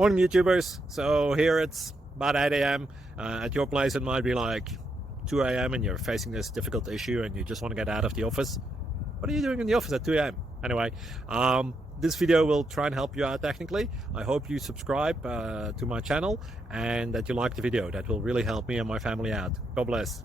Morning YouTubers. So here it's about 8 a.m. At your place it might be like 2 a.m. and you're facing this difficult issue and you just want to get out of the office. What are you doing in the office at 2 a.m.? Anyway, this video will try and help you out technically. I hope you subscribe to my channel and that you like the video. That will really help me and my family out. God bless.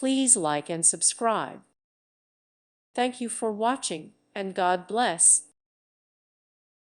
Please like and subscribe. Thank you for watching, and God bless.